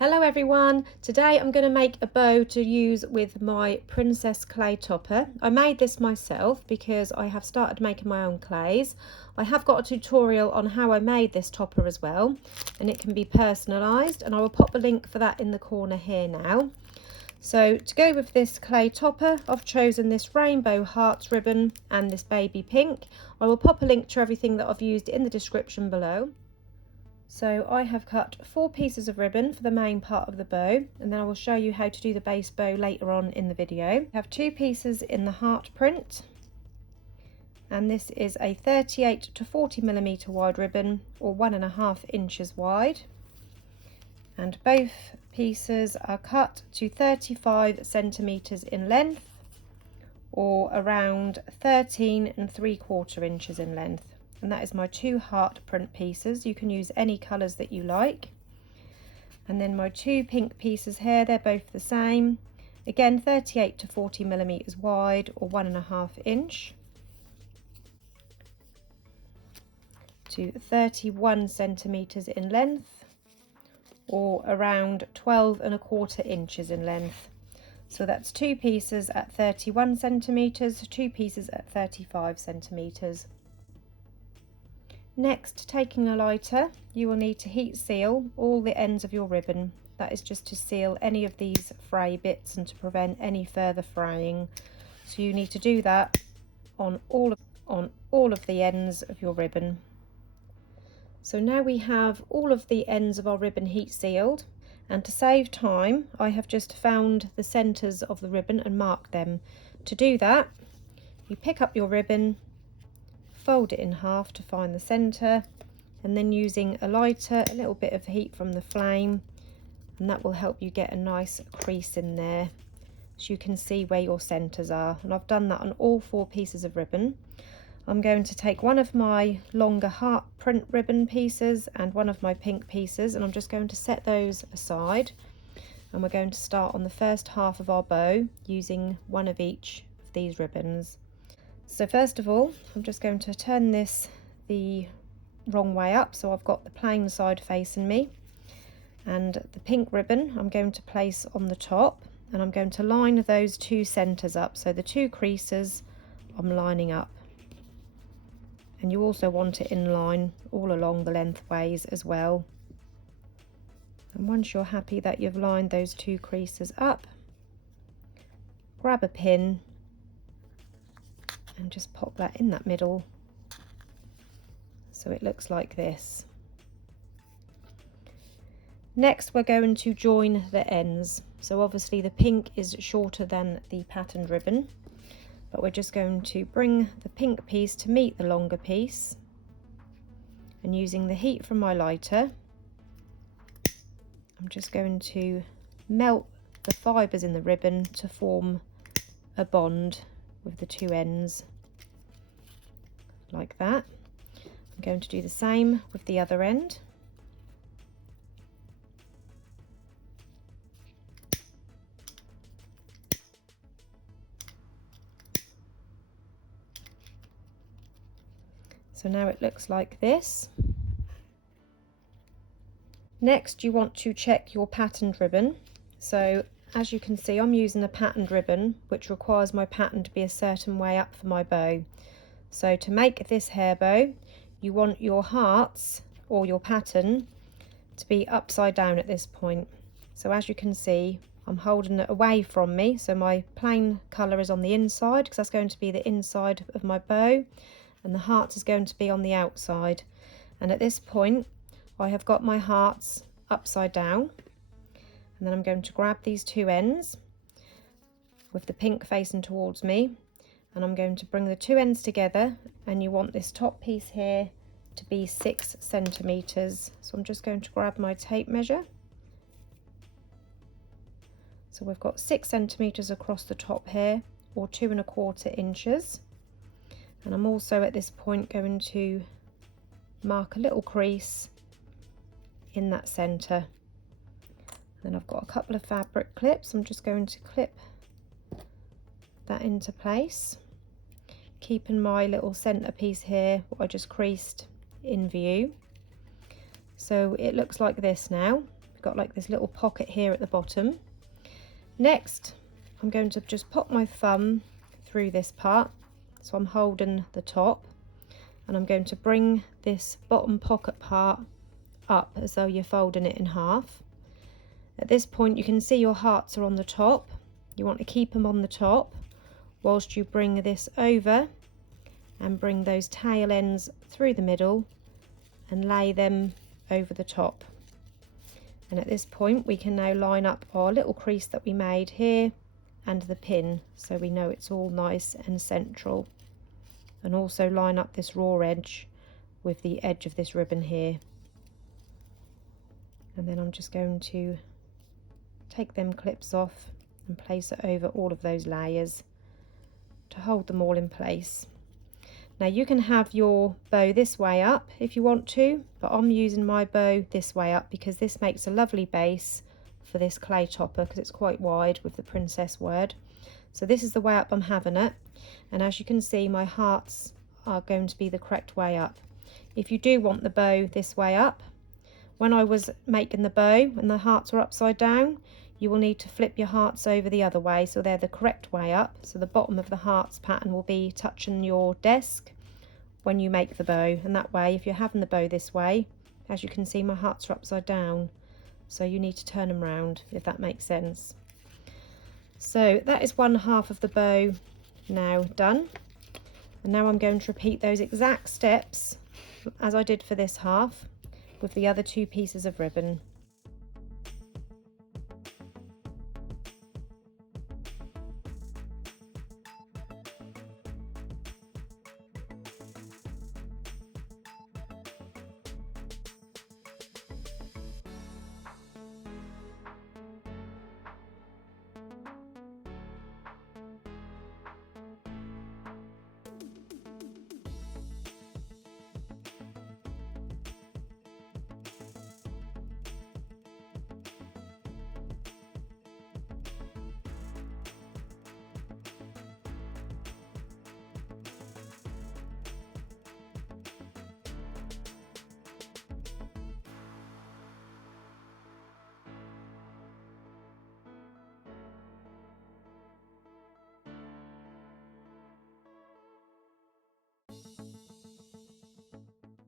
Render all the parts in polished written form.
Hello everyone, today I'm going to make a bow to use with my princess clay topper. I made this myself because I have started making my own clays. I have got a tutorial on how I made this topper as well, and it can be personalised, and I will pop a link for that in the corner here now. So to go with this clay topper, I've chosen this rainbow hearts ribbon and this baby pink. I will pop a link to everything that I've used in the description below. So I have cut 4 pieces of ribbon for the main part of the bow, and then I will show you how to do the base bow later on in the video. I have 2 pieces in the heart print, and this is a 38 to 40mm wide ribbon, or 1.5 inches wide, and both pieces are cut to 35 centimeters in length, or around 13 3/4 inches in length. And that is my 2 heart print pieces. You can use any colours that you like. And then my 2 pink pieces here, they're both the same. Again, 38 to 40mm wide, or 1.5 inch, to 31 centimeters in length, or around 12 1/4 inches in length. So that's 2 pieces at 31 centimeters, 2 pieces at 35 centimeters. Next, taking a lighter, you will need to heat seal all the ends of your ribbon. That is just to seal any of these fray bits and to prevent any further fraying. So you need to do that on all of the ends of your ribbon. So now we have all of the ends of our ribbon heat sealed, and to save time I have just found the centres of the ribbon and marked them. To do that, you pick up your ribbon, fold it in half to find the centre, and then using a lighter, a little bit of heat from the flame, and that will help you get a nice crease in there so you can see where your centres are. And I've done that on all 4 pieces of ribbon. I'm going to take one of my longer heart print ribbon pieces and one of my pink pieces, and I'm just going to set those aside, and we're going to start on the first half of our bow using one of each of these ribbons. So first of all, I'm just going to turn this the wrong way up, so I've got the plain side facing me, and the pink ribbon I'm going to place on the top, and I'm going to line those 2 centres up, so the 2 creases I'm lining up, and you also want it in line all along the lengthways as well. And once you're happy that you've lined those 2 creases up, grab a pin and just pop that in that middle so it looks like this. Next, we're going to join the ends. So obviously the pink is shorter than the patterned ribbon, but we're just going to bring the pink piece to meet the longer piece, and using the heat from my lighter, I'm just going to melt the fibres in the ribbon to form a bond with the 2 ends, like that. I'm going to do the same with the other end. So now it looks like this. Next, you want to check your patterned ribbon. So as you can see, I'm using a patterned ribbon, which requires my pattern to be a certain way up for my bow. So to make this hair bow, you want your hearts, or your pattern, to be upside down at this point. So as you can see, I'm holding it away from me, so my plain colour is on the inside, because that's going to be the inside of my bow, and the heart is going to be on the outside. And at this point, I have got my hearts upside down. And then I'm going to grab these 2 ends with the pink facing towards me, and I'm going to bring the 2 ends together, and you want this top piece here to be 6 centimeters. So I'm just going to grab my tape measure. So we've got 6 centimeters across the top here, or 2 1/4 inches. And I'm also at this point going to mark a little crease in that center. Then I've got a couple of fabric clips. I'm just going to clip that into place, keeping my little center piece here, what I just creased, in view. So it looks like this now, got like this little pocket here at the bottom. Next, I'm going to just pop my thumb through this part, so I'm holding the top, and I'm going to bring this bottom pocket part up as though you're folding it in half. At this point you can see your hearts are on the top. You want to keep them on the top whilst you bring this over and bring those tail ends through the middle and lay them over the top. And at this point we can now line up our little crease that we made here and the pin, so we know it's all nice and central, and also line up this raw edge with the edge of this ribbon here. And then I'm just going to take them clips off and place it over all of those layers to hold them all in place. Now you can have your bow this way up if you want to, but I'm using my bow this way up because this makes a lovely base for this clay topper, because it's quite wide with the princess word. So this is the way up I'm having it, and as you can see my hearts are going to be the correct way up. If you do want the bow this way up, when I was making the bow and the hearts were upside down, you will need to flip your hearts over the other way so they're the correct way up, so the bottom of the hearts pattern will be touching your desk when you make the bow. And that way, if you're having the bow this way, as you can see my hearts are upside down, so you need to turn them round, if that makes sense. So that is one half of the bow now done, and now I'm going to repeat those exact steps as I did for this half with the other two pieces of ribbon.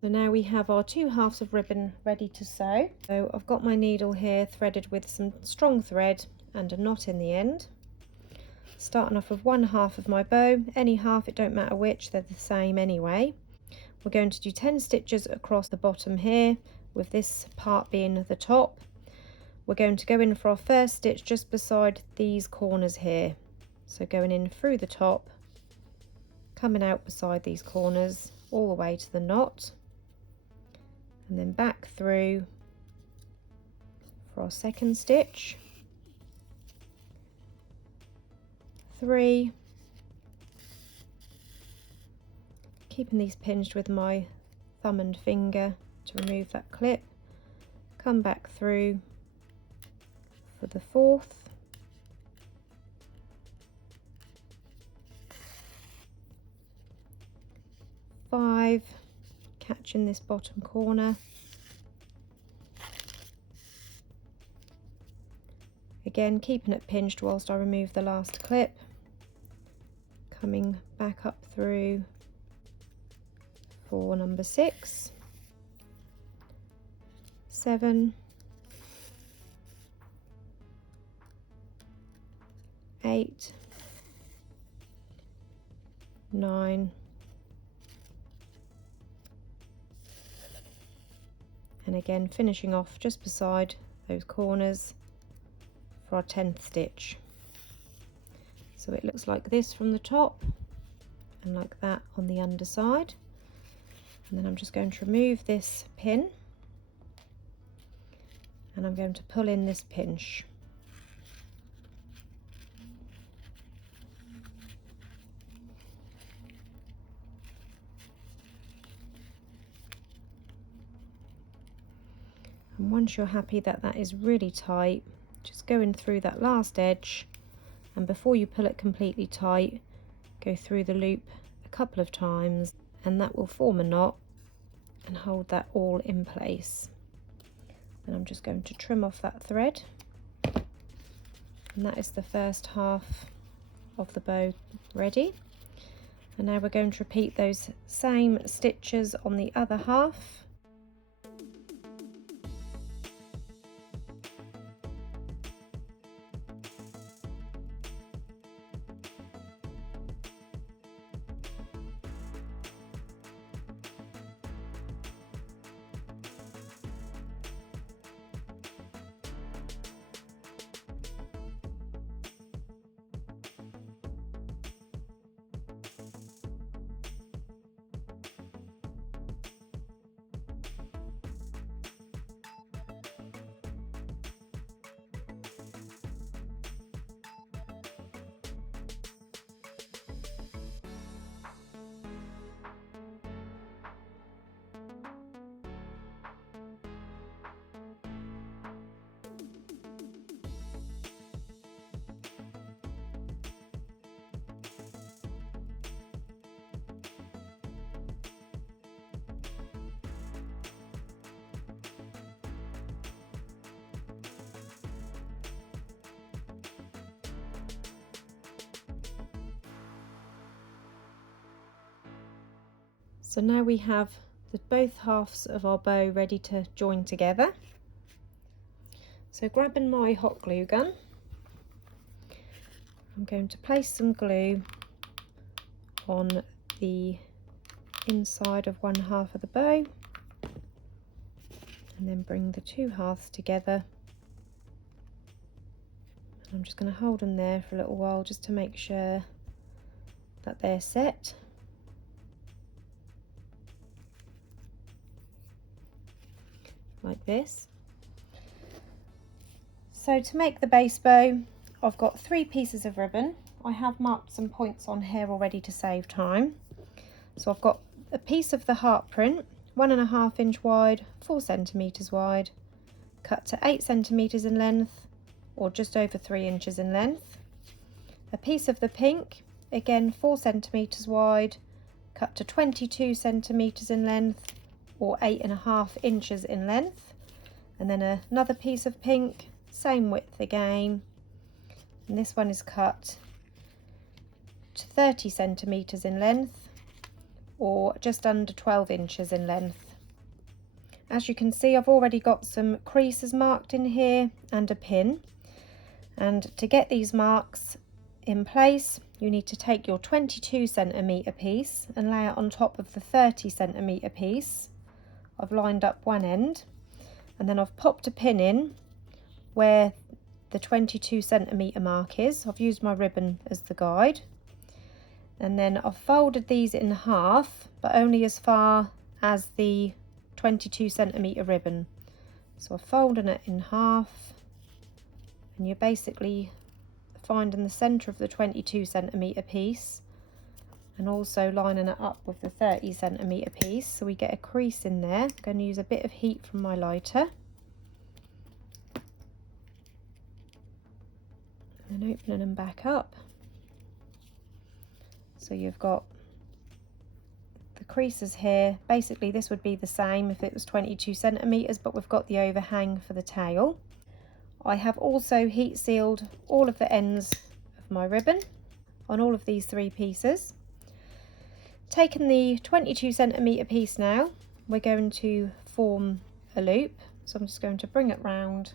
So now we have our two halves of ribbon ready to sew. So I've got my needle here threaded with some strong thread and a knot in the end. Starting off with one half of my bow, any half, it don't matter which, they're the same anyway. We're going to do 10 stitches across the bottom here, with this part being the top. We're going to go in for our first stitch just beside these corners here. So going in through the top, coming out beside these corners, all the way to the knot, and then back through for our second stitch, 3, keeping these pinched with my thumb and finger to remove that clip, come back through for the fourth, five, catching this bottom corner, again keeping it pinched whilst I remove the last clip, coming back up through for number 6, 7, 8, 9, and again finishing off just beside those corners for our 10th stitch. So it looks like this from the top and like that on the underside. And then I'm just going to remove this pin and I'm going to pull in this pinch. And once you're happy that that is really tight, just go in through that last edge, and before you pull it completely tight, go through the loop a couple of times, and that will form a knot and hold that all in place. And I'm just going to trim off that thread, and that is the first half of the bow ready. And now we're going to repeat those same stitches on the other half. So now we have both halves of our bow ready to join together. So grabbing my hot glue gun, I'm going to place some glue on the inside of one half of the bow, and then bring the two halves together. And I'm just going to hold them there for a little while just to make sure that they're set. Like this. So to make the base bow, I've got 3 pieces of ribbon. I have marked some points on here already to save time. So I've got a piece of the heart print, 1.5 inch wide, 4 centimeters wide, cut to 8 centimeters in length, or just over 3 inches in length. A piece of the pink, again 4 centimeters wide, cut to 22 centimeters in length, or 8.5 inches in length. And then another piece of pink, same width again, and this one is cut to 30 centimeters in length, or just under 12 inches in length. As you can see, I've already got some creases marked in here and a pin, and to get these marks in place you need to take your 22 centimeter piece and lay it on top of the 30 centimeter piece. I've lined up one end, and then I've popped a pin in where the 22 centimeter mark is. I've used my ribbon as the guide, and then I've folded these in half, but only as far as the 22 centimeter ribbon. So I've folded it in half, and you're basically finding the center of the 22 centimeter piece and also lining it up with the 30 centimeter piece, so we get a crease in there. I'm going to use a bit of heat from my lighter, and then opening them back up. So you've got the creases here. Basically this would be the same if it was 22 centimeters, but we've got the overhang for the tail. I have also heat sealed all of the ends of my ribbon on all of these 3 pieces. Taking the 22 centimeter piece now, we're going to form a loop. So I'm just going to bring it round,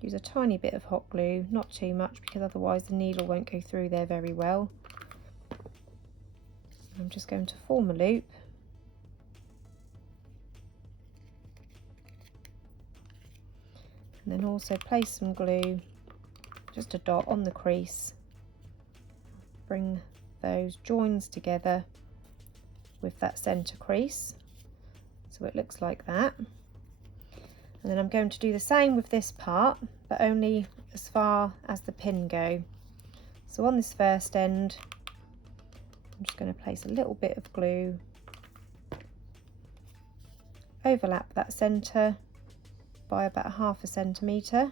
use a tiny bit of hot glue, not too much because otherwise the needle won't go through there very well. I'm just going to form a loop. And then also place some glue, just a dot on the crease. Bring those joins together with that center crease, so it looks like that. And then I'm going to do the same with this part, but only as far as the pin go. So on this first end, I'm just going to place a little bit of glue, overlap that center by about 1/2 centimeter,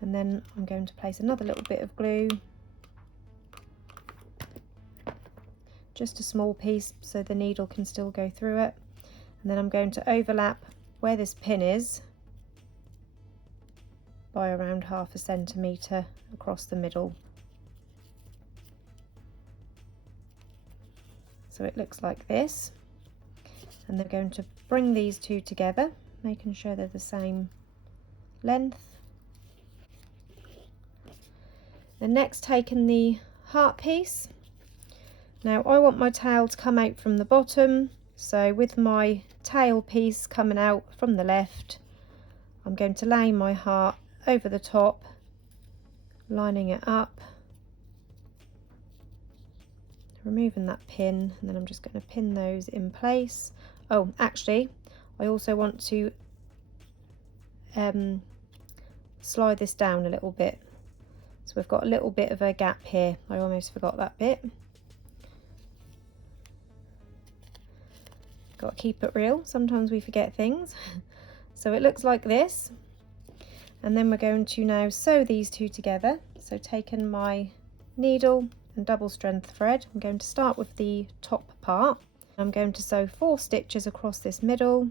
and then I'm going to place another little bit of glue, just a small piece so the needle can still go through it, and then I'm going to overlap where this pin is by around 1/2 centimetre across the middle. So it looks like this, and they're going to bring these two together, making sure they're the same length. Then next, taking the heart piece. Now I want my tail to come out from the bottom, so with my tail piece coming out from the left, I'm going to lay my heart over the top, lining it up, removing that pin, and then I'm just going to pin those in place. Oh, actually, I also want to slide this down a little bit. So we've got a little bit of a gap here. I almost forgot that bit. Got to keep it real. Sometimes we forget things. So it looks like this. And then we're going to now sew these two together. So taking my needle and double strength thread, I'm going to start with the top part. I'm going to sew 4 stitches across this middle.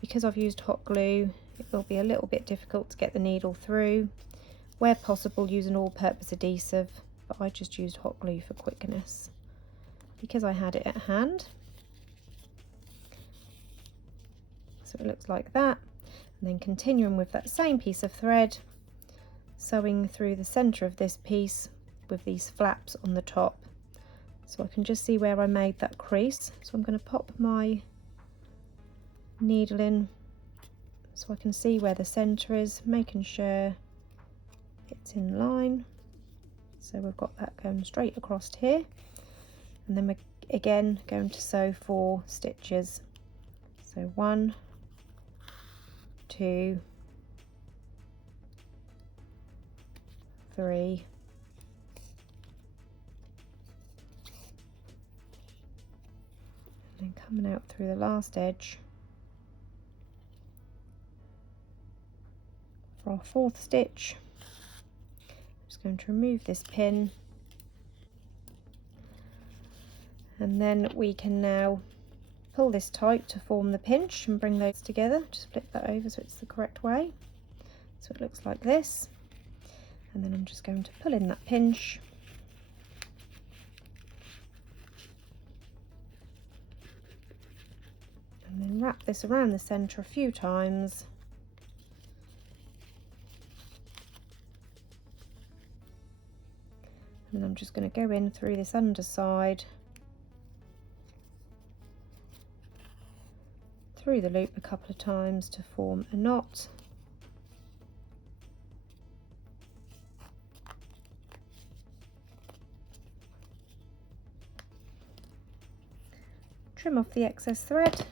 Because I've used hot glue, it will be a little bit difficult to get the needle through. Where possible, use an all-purpose adhesive, but I just used hot glue for quickness because I had it at hand. So it looks like that, and then continuing with that same piece of thread, sewing through the centre of this piece with these flaps on the top. So I can just see where I made that crease. So I'm going to pop my needle in so I can see where the centre is, making sure it's in line. So we've got that going straight across here, and then we're again going to sew 4 stitches. So 1, 2, 3, and then coming out through the last edge for our 4th stitch. Going to remove this pin, and then we can now pull this tight to form the pinch and bring those together. Just flip that over so it's the correct way. So it looks like this, and then I'm just going to pull in that pinch, and then wrap this around the centre a few times. And I'm just going to go in through this underside, through the loop a couple of times to form a knot. Trim off the excess thread.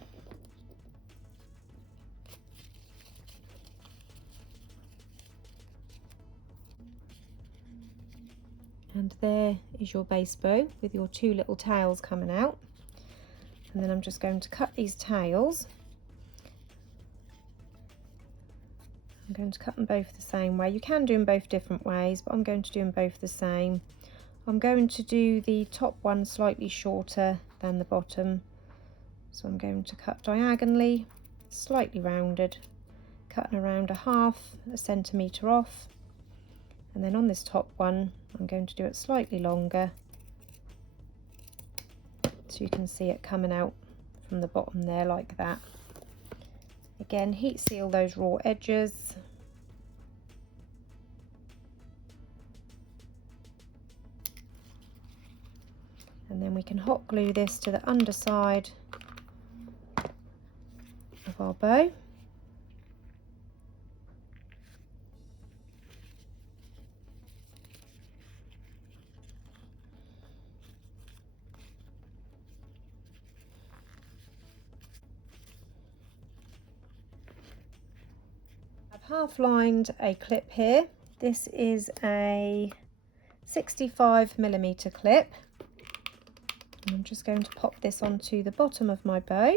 And there is your base bow with your 2 little tails coming out. And then I'm just going to cut these tails. I'm going to cut them both the same way. You can do them both different ways, but I'm going to do them both the same. I'm going to do the top one slightly shorter than the bottom. So I'm going to cut diagonally, slightly rounded, cutting around 1/2 centimetre off. And then on this top one, I'm going to do it slightly longer, so you can see it coming out from the bottom there like that. Again, heat seal those raw edges. And then we can hot glue this to the underside of our bow. Half lined a clip here. This is a 65mm clip, and I'm just going to pop this onto the bottom of my bow.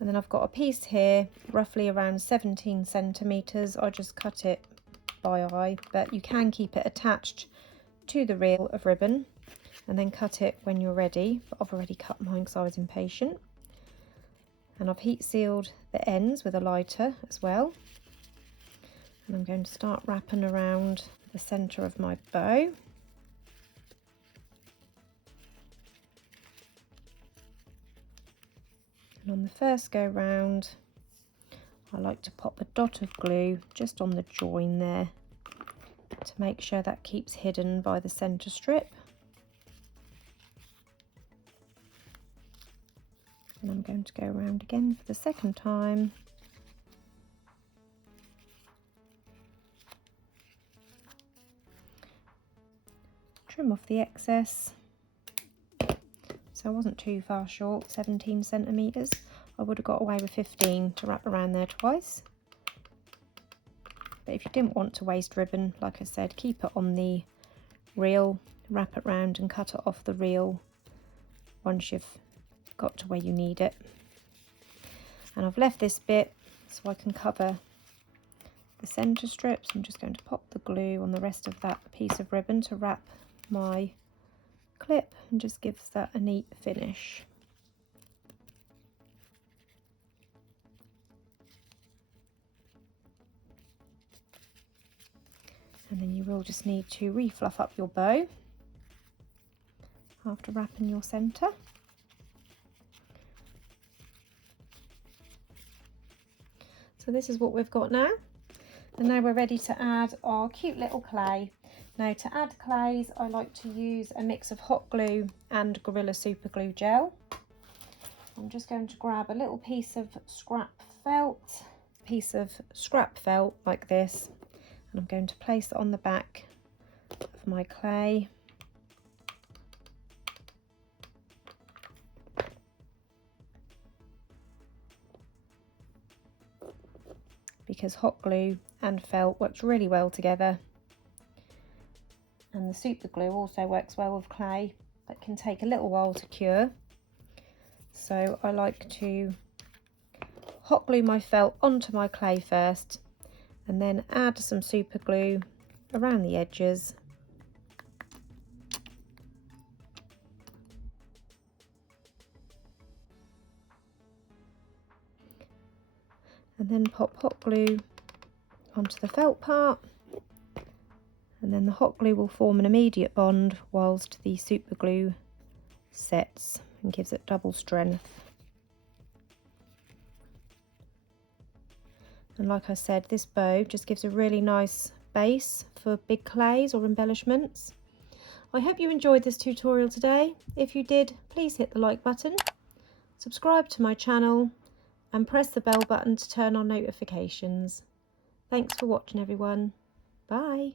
And then I've got a piece here roughly around 17 centimetres. I just cut it by eye, but you can keep it attached to the reel of ribbon and then cut it when you're ready, but I've already cut mine because I was impatient. And I've heat sealed the ends with a lighter as well. And I'm going to start wrapping around the centre of my bow. And on the first go round, I like to pop a dot of glue just on the join there to make sure that keeps hidden by the centre strip. And I'm going to go around again for the second time. Trim off the excess. So I wasn't too far short, 17 centimetres. I would have got away with 15 to wrap around there twice. But if you didn't want to waste ribbon, like I said, keep it on the reel, wrap it round and cut it off the reel once you've got to where you need it. And I've left this bit so I can cover the centre strips. I'm just going to pop the glue on the rest of that piece of ribbon to wrap my clip, and just gives that a neat finish. And then you will just need to refluff up your bow after wrapping your centre. So this is what we've got now. And now we're ready to add our cute little clay. Now to add clays, I like to use a mix of hot glue and Gorilla Super Glue gel. I'm just going to grab a little piece of scrap felt like this, and I'm going to place it on the back of my clay. Because hot glue and felt works really well together. And the super glue also works well with clay, but can take a little while to cure. So I like to hot glue my felt onto my clay first, and then add some super glue around the edges. And then pop hot glue onto the felt part. And then the hot glue will form an immediate bond whilst the super glue sets and gives it double strength. And like I said, this bow just gives a really nice base for big clays or embellishments. I hope you enjoyed this tutorial today. If you did, please hit the like button, subscribe to my channel and press the bell button to turn on notifications. Thanks for watching everyone. Bye.